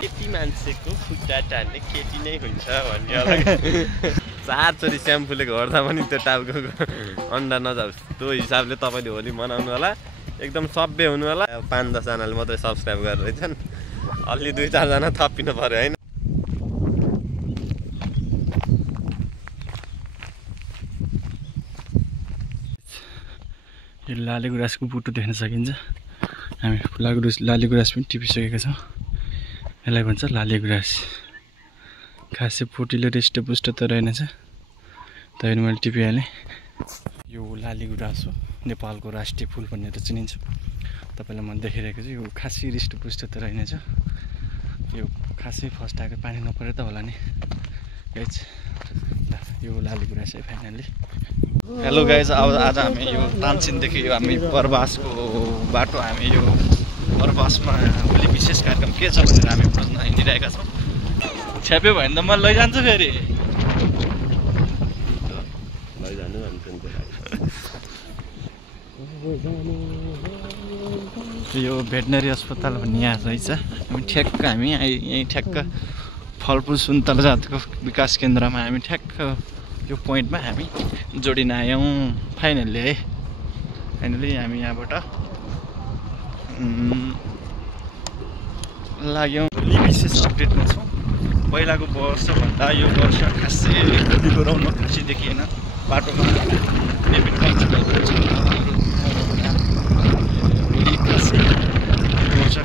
केटी मान्छेको खुट्टा टान्ने केटी नै हुन्छ भन्ने होला। चार चोरी स्याम्पूले घट्दा पनि त्यो टाउको अन्डा नजाओस् त्यो हिसाबले तपाईँले होली मनाउनु होला। एकदम सभ्य हुनु होला। 5-10 जनाले मात्रै सब्सक्राइब गरेर रहेछन्, अलि 2-4 जना थपिनु पर्यो हैन। यो लाले गुराँसको बुटो देख्न सकिन्छ। हामी लाले गुराँस पनि टिपिसकेका छौँ। यसलाई भन्छ लाले गुराँस। खासै फुटिलो रिष्टपुष्ट त रहेनछ, तैपनि मैले टिपिहालेँ। यो लाली गुराँस हो, नेपालको राष्ट्रिय फुल भनेर चिनिन्छ। तपाईँलाई म देखिरहेको छु। यो खासै रिष्टपुष्ट त रहेनछ। यो खासै फर्स्ट आएको पानी नपरे त होला नि गाइज। यो लाली गुराँस है फाइनल्ली। हेलो गाइज, अब आज हामी यो तानसेनदेखि यो हामी बरबासको बाटो, हामी यो बरबासमा भोलि विशेष कार्यक्रम के छ भनेर हामी बुझ्न हिँडिरहेका छौँ। छ्याप्यो भने त म लैजान्छु फेरि। यो भेटनरी अस्पताल भन्ने यहाँ रहेछ। ठ्याक्क हामी यहीँ ठ्याक्क फलफुल सुन्तला जातको विकास केन्द्रमा हामी ठ्याक्क यो पोइन्टमा हामी जोडिन आयौँ फाइनल्ली है। फाइनल्ली हामी यहाँबाट लाग्यौँ। भोलि विशेष अपडेटमा छौँ। पहिलाको वर्षभन्दा यो वर्ष खासै होलीको रौनक खासै देखिएन। बाटोमा डेभिड होली खासै वर्ष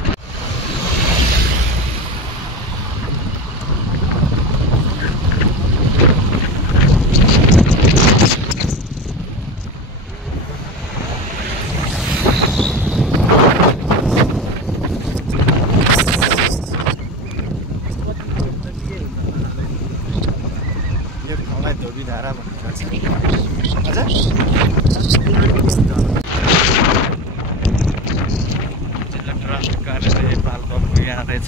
धोबीधारा भन्ने जिल्ला ट्रस्ट कार्यालय पाल्पाको यहाँ रहेछ।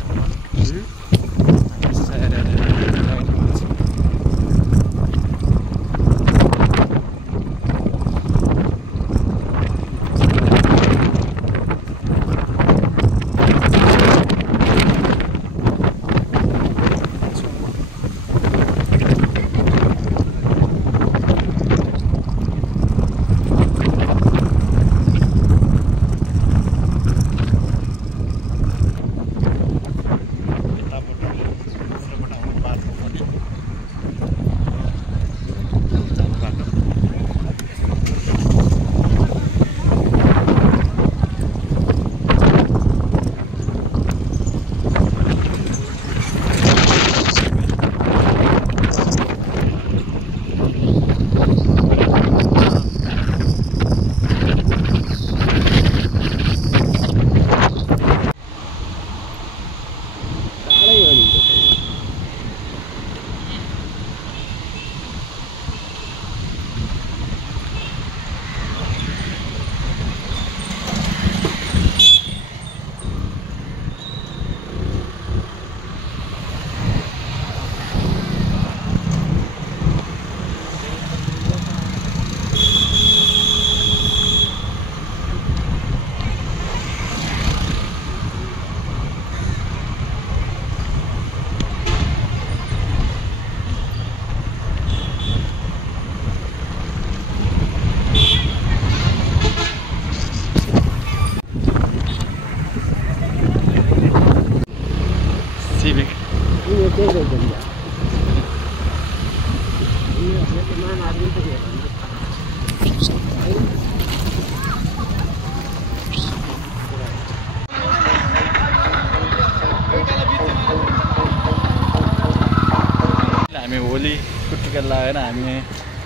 हामी होलीको टिकट लगाएर हामी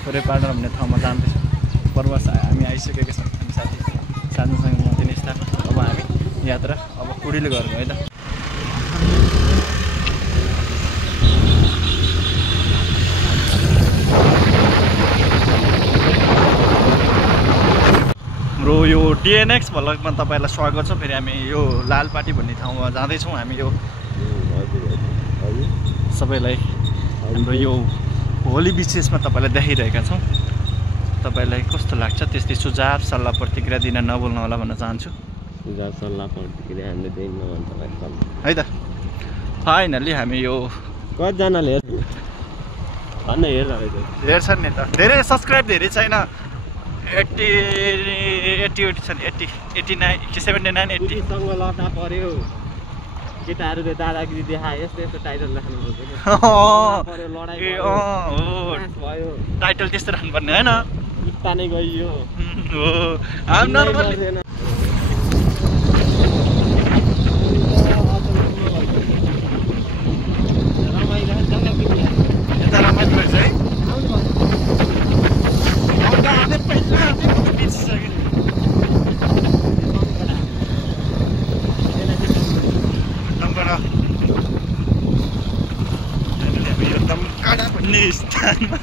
थोरै पार्टनर भन्ने ठाउँमा जाँदैछौँ। बरबास हामी आइसकेका छौँ। हामी साथीसँग म दिनेश थापा। अब हामी यात्रा अब कुडीले गरौँ है त। हाम्रो यो डिएनएक्स भ्लगमा तपाईँलाई स्वागत छ। फेरि हामी यो लालपाटी भन्ने ठाउँमा जाँदैछौँ। हामी यो सबैलाई हाम्रो यो होली विशेषमा तपाईँलाई देखाइरहेका छौँ। तपाईँलाई कस्तो लाग्छ त्यस्तै सुझाव सल्लाह प्रतिक्रिया दिन नभुल्नु होला भन्न चाहन्छु। पूजा सल्लाह पर्दाखेरि हामीले दिन भन्छ है त। फाइनल्ली हामी यो कतिजनाले भन्न हेर्छन् नि त। धेरै सब्सक्राइब धेरै छैन, 80 छन्, 89 79 80 सँग लटा पर्यो। केटाहरूले दादागिरी देखाए यस्तो यस्तो टाइटल राख्नु भयो। टाइटल त्यस्तो राख्नुपर्ने होइन, इट्टा नै गइयो हो। हामी नर्मल यता रमाइलो रहेछ है। दमकडा भन्ने स्थानमा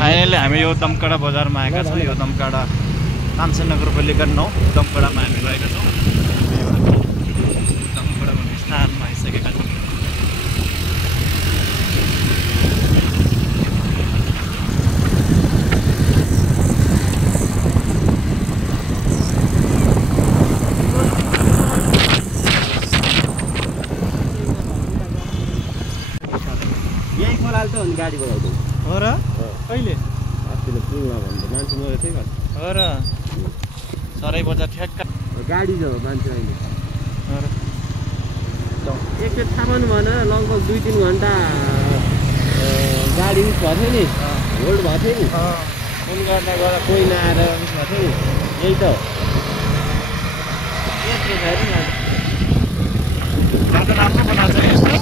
फाइनली हामी यो दमकडा बजारमा आएका छौँ। यो दमकडा तानसेन नगरपालिका 9 दमकडामा हामी रहेका छौँ। दमकडा भन्ने स्थानमा आइसकेका छौँ। यही खोलाल त अनि गाडी बगाउँदै हो र? कहिले? अस्ति त पुलमा भन्दा मान्छे मरेको थियो घट हो र? सराई बजार ठ्याक्क गाडी जो मान्छे अहिले हो र? एकखेप थाहा पाउनु भएन, लगभग 2-3 घन्टा गाडी भएको थियो नि, होल्ड भएको थियो नि। फोन गर्दा गर्दा कोही नआएर भएको थियो नि। यही त बाटो राम्रो बनाएको छ यस्तो।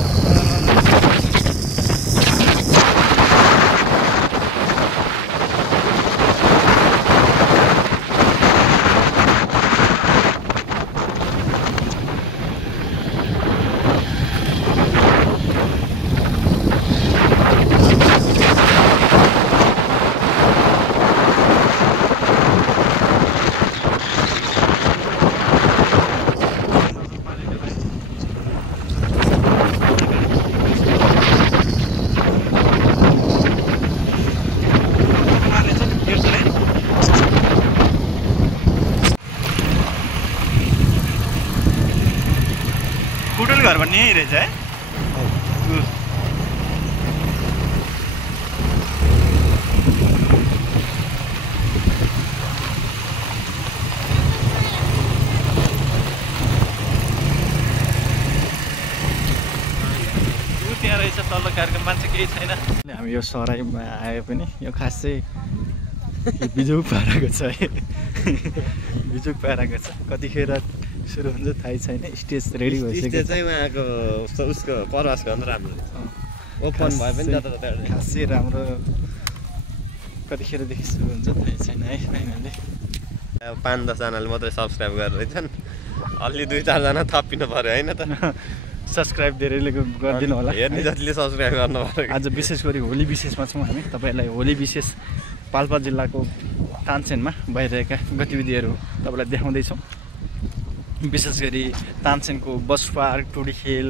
कुटुल घर भन्ने यही रहेछ है। त्यहाँ रहेछ तल्लो कारको मान्छे केही छैन। हामी यो सराईमा आए पनि यो खास चाहिँ बिजुक पाराको छ है। बिजुक पाराको छ, कतिखेर सुरु हुन्छ थाहै छैन। स्टेज रेडी भइसक्यो चाहिँ उहाँको उसको परवासको अन्त राम्रो ओपन भए पनि जता खासै राम्रो। कतिखेरदेखि सुरु हुन्छ थाहै छैन है। फाइनली 5-10 जनाले मात्रै सब्सक्राइब गरेर रहेछन्, अलि 2-4 जना थपिनु पर्यो होइन त। सब्सक्राइब धेरैले गरिदिनु होला। हेर्ने जतिले सब्सक्राइब गर्नु पर्यो। आज विशेष गरी होली विशेषमा छौँ हामी। तपाईँलाई होली विशेष पाल्पा जिल्लाको तानसेनमा भइरहेका गतिविधिहरू तपाईँलाई देखाउँदैछौँ। विशेष गरी तानसेनको बस पार्क, टुडी खेल,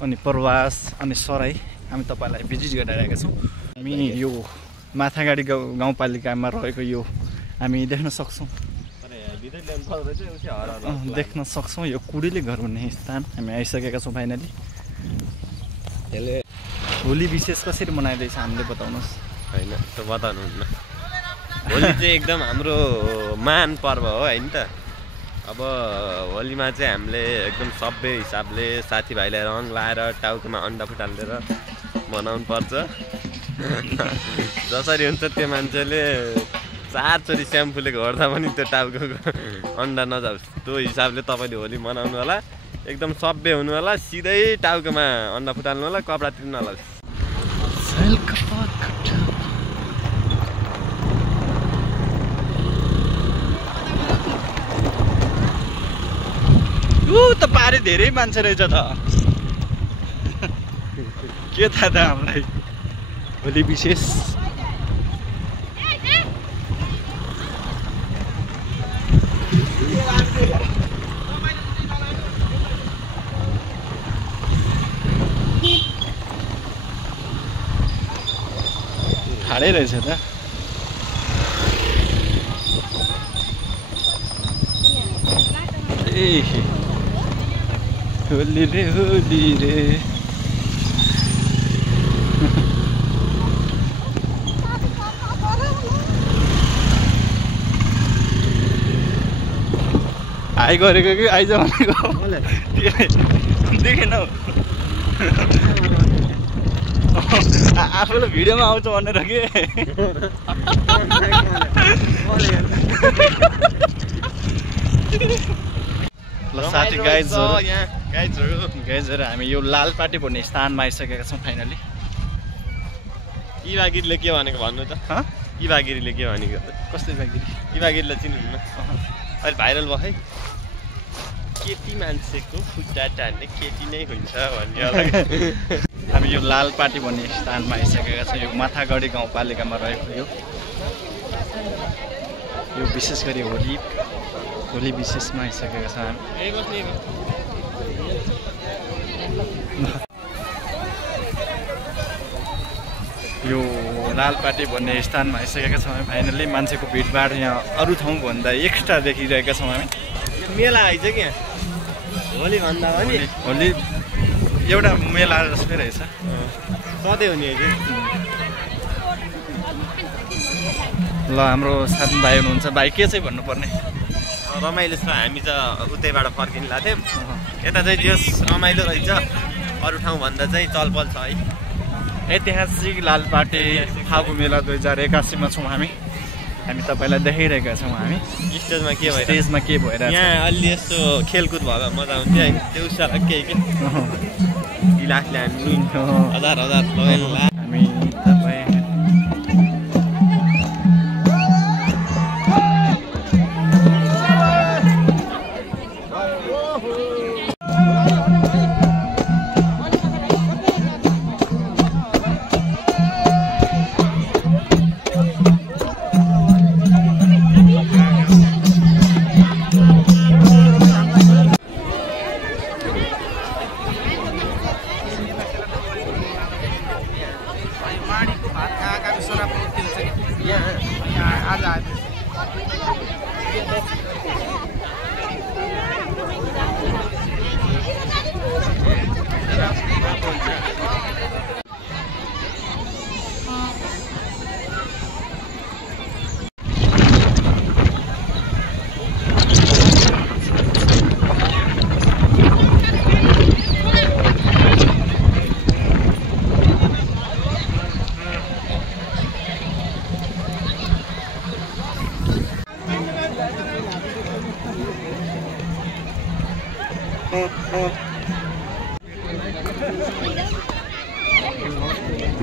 अनि प्रवास अनि सराई हामी तपाईँलाई भिजिट गरिरहेका छौँ। हामी यो माथागाडी गाउँपालिकामा रहेको यो हामी देख्न सक्छौँ। देख्न सक्छौँ यो कुडीले घर भन्ने स्थान हामी आइसकेका छौँ। फाइनली होली विशेष कसरी मनाइँदैछ हामीले बताउनुहोस्। होइन त्यो बताउनुहुन्न। होली चाहिँ एकदम हाम्रो महान पर्व हो होइन त। अब होलीमा चाहिँ हामीले एकदम सभ्य हिसाबले साथीभाइलाई रङ लाएर टाउकोमा अन्डा फुटालेर मनाउनु पर्छ। जसरी हुन्छ त्यो मान्छेले 4 चोरी स्याम्पूले घोर्दा पनि त्यो टाउको अन्डा नजाओस्, त्यो हिसाबले तपाईँले होली मनाउनु होला। एकदम सभ्य हुनु होला, सिधै टाउकोमा अन्डा फुटाल्नु होला, कपडा तिर्नु होला। त पारे धेरै मान्छे रहेछ त। के थाहा त हामीलाई होली विशेष। ठाडै रहेछ त। होली रे होली रे आइ गरेको कि आइज भनेको देखेन आफूले भिडियोमा आउँछ भनेर के ल साथी गाइजहरू हामी यो लालपाटे भन्ने स्थानमा आइसकेका छौँ फाइनली। इभागिरीले के भनेको भन्नु त? इभागिरीले के भनेको? कस्तो इभागिरी? इभागिरीलाई चिन्नुहुन्न? अहिले भाइरल भयो है, केटी मान्छेको खुट्टा टान्ने केटी नै हुन्छ भन्ने। हामी यो लालपाटे भन्ने स्थानमा आइसकेका छौँ। यो माथागढी गाउँपालिकामा रहेको यो विशेष गरी होली विशेषमा आइसकेका छौँ हामी। यो लालपाटे भन्ने स्थानमा आइसकेका छौँ हामी फाइनली। मान्छेको भिडभाड यहाँ अरू ठाउँभन्दा एक्स्ट्रा देखिरहेका छौँ हामी। मेला आइज क्या होली भन्दा पनि होली एउटा मेला जस्तै रहेछ, सधैँ हुने। ल हाम्रो साथी भाइ हुनुहुन्छ, भाइ के चाहिँ भन्नुपर्ने? रमाइलो छ। हामी त उतैबाट फर्किनु लाग्थ्यौँ, यता चाहिँ जस रमाइलो रहेछ, अरू ठाउँभन्दा चाहिँ चलपल छ है। ऐतिहासिक लालपाटे फागु मेला 2081 छौँ हामी तपाईँलाई देखाइरहेका छौँ। हामी स्टेजमा के भइरहेको यहाँ अलि यस्तो खेलकुद भएर मजा हुन्थ्यो होइन, त्यो उसाला केही के गिलासले हामी हजार लगाएर हामी तपाईँ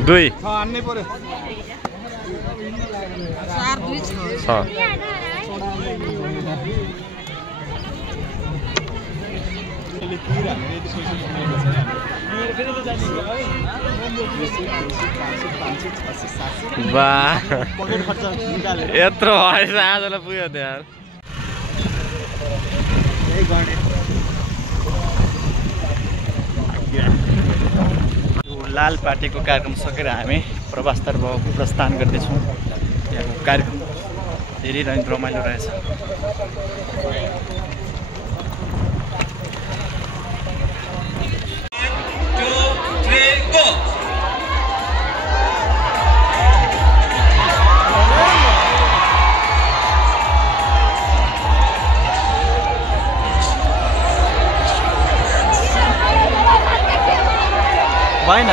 दुई अन्नै पर्यो छ। वाह यत्रो भएछ आजलाई पुग्यो त यार। लालपाटेको कार्यक्रम सकेर हामी प्रवासतर्फ प्रस्थान गर्दैछौँ। यहाँको कार्यक्रम धेरै रमाइलो रहेछ। भएन र